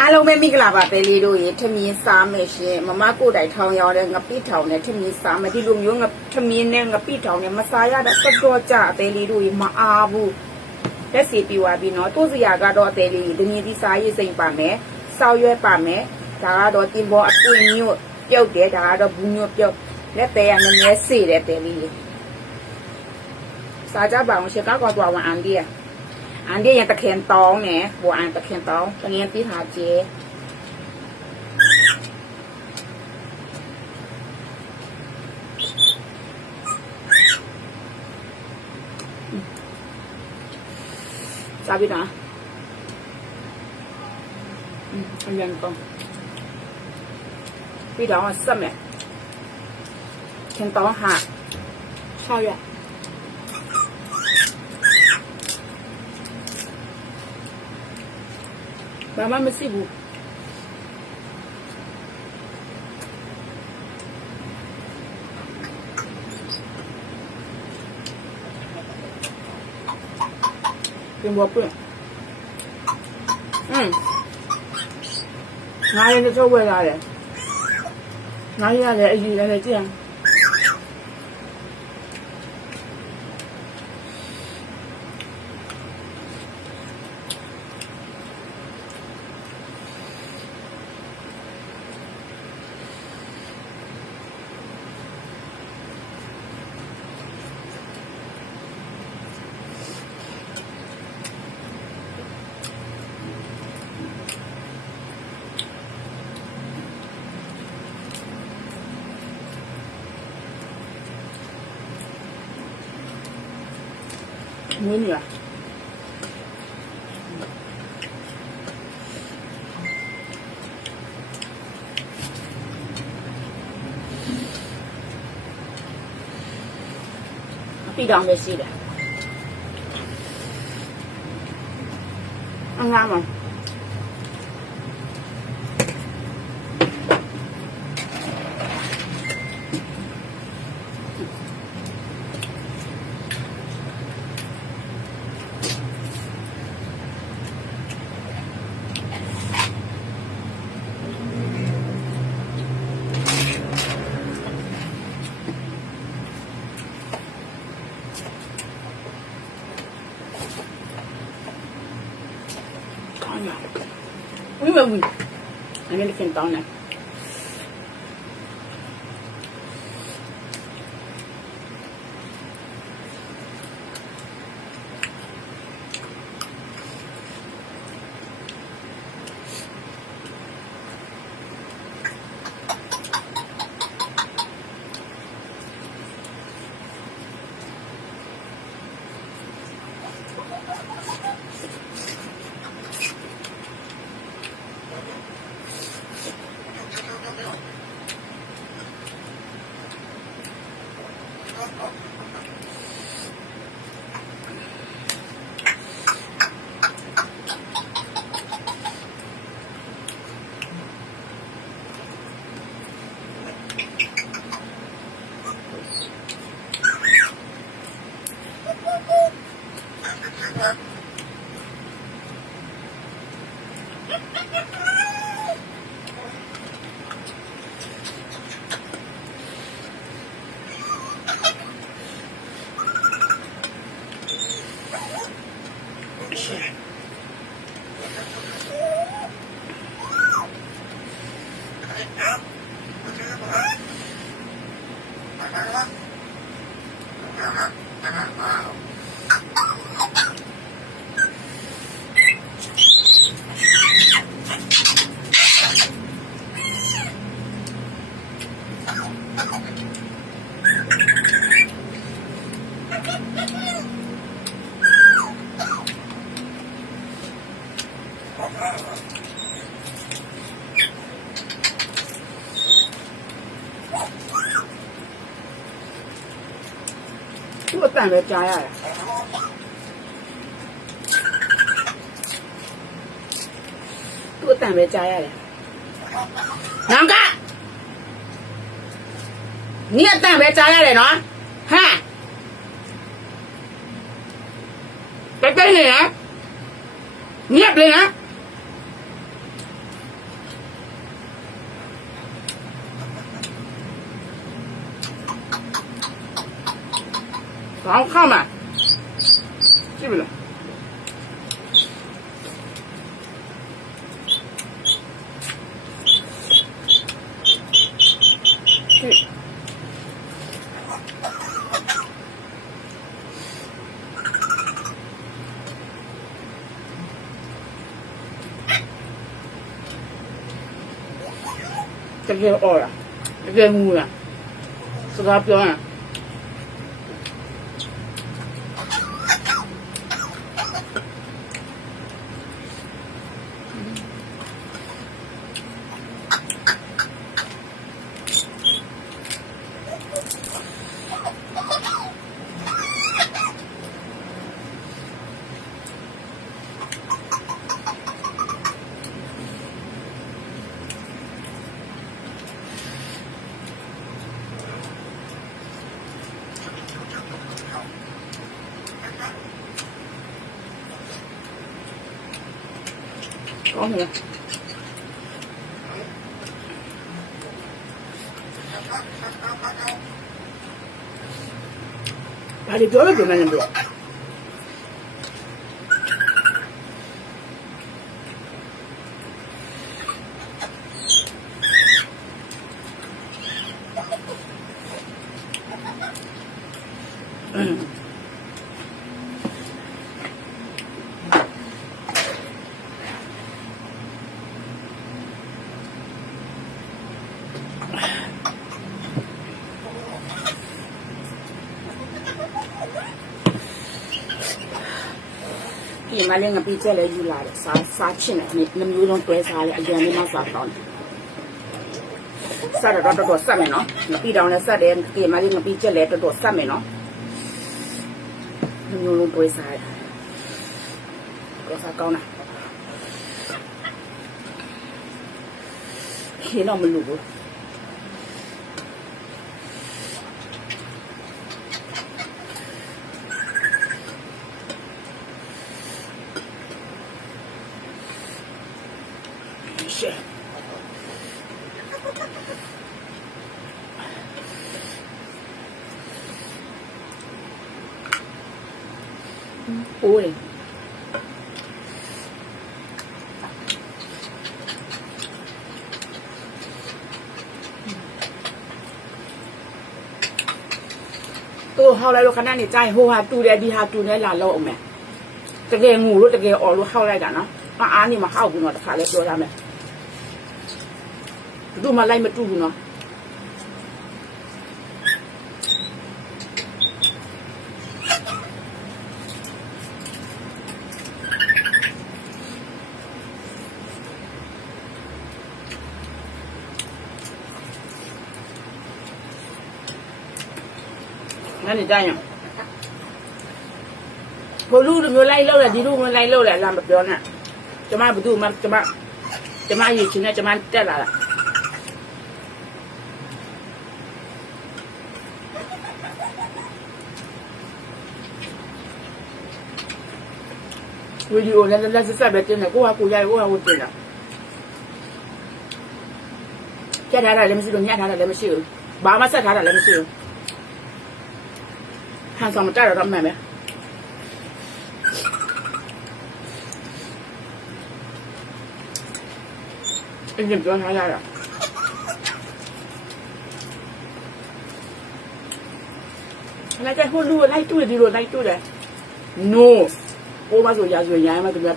အားလုံးပဲမိဂလာပါပဲလေးတို့ရေထမင်းစားမယ်ရှင်မမကိုယ်တိုင်ထောင်ရောက်တဲ့ငပိထောင်နဲ့ထမင်းစားမယ်ဒီလိုမျိုးငထမင်းနဲ့ငပိထောင်နဲ့မစားရတာတော်တော်ကြအသေးလေးတို့ရေမအားဘူးလက်စီပြသွားပြီနော်တိုးစရာကတော့အသေးလေးဒမြည်ဒီစားရေးစိမ်ပါမယ်စောက်ရွက်ပါမယ်ဒါကတော့တင်ပေါ်အပွင့်မျိုးပြုတ်တယ်ဒါကတော့ဘူးမျိုးပြုတ်လက်သေးရနည်းနည်းစေတယ်တဲလေးစားကြပါအောင်ရှင်ကောက်တော့ဝန်အန်ဒီယာ อันนี้ยังตะเคียนตองเนี่ยบัวอันตะเคียนตองตะเคียนที่หาเจจาบินะอืมอันยังตองพี่ดองอะสัม ဘာမှမရှိဘူးပြင်ပေါ်ပွင့်อืมငါလည်းတော့ဝယ်လာတယ်ငါရတယ်အရင်လည်းကြည့်အောင် မင်းရပြီးတော့မရှိတယ်အငါမ American down there. Yeah. 这个蛋来加呀。这个蛋来加呀。啷个？નિયતના વેચાણે રહેનો હા ไปไปเลยนะเงียบเลยนะ เอาเข้ามาชิบเลย တကယ်အော်လားတကယ်ငူလားစကားပြောရင် Tadi dulu, gimana, Bu? ပြောဒီမလေးငပိချက်လည်းယူလာတယ်စားစားချင်တယ်နှမျိုးလုံးတွဲစားလေအရင်လေးမှစားတော့တယ်စားတော့တော့တော့ဆက်မယ်နော်ငပိတောင်လည်းဆက်တယ်ဒီမလေးငပိချက်လည်းတော်တော်ဆက်မယ်နော်နှမျိုးလုံးတွဲစားတယ်တော့စားကောင်းလားခေတော့မလို့ဘူး ရှယ်အိုးလေတော့ဟောက်လိုက်လို့ခဏနေကြိုင်ဟိုဟာတူတယ်ဒီဟာတူတယ်လာလို့အောင်မယ်တကယ်ငူလို့တကယ်អော်လို့ဟောက်လိုက်တာနော်အားအားနေမဟောက်ဘူးနော်တခါလဲပြောရမယ် ดูมาไล่มาจูเนาะนั่นนี่ได้ยังพอรู้ดูมันไล่เล่าแหละดีรู้มันไล่เล่าแหละลำแบบย้อนอ่ะจะมาไปดูมันจะมาจะมาอยู่ชิ้นนะจะมาแต่ละละ ဗီဒီယိုနဲ့လက်ဆက်ဆက်ပဲတင်တယ်ကိုကကိုရိုက်ကိုကကိုတင်တာကြက်ထားတာလည်းမရှိဘူးညှက်ထားတာလည်းမရှိဘူးဘာမှဆက်ထားတာလည်းမရှိဘူးဟန်ဆောင်မတက်တော့မှန်ပဲအင်းပြောထားရတာလိုက်ကြဟိုလူလိုက်တူတယ်ဒီလိုလိုက်တူတယ် no ကိုမဆိုရာဆိုရမ်းမသူက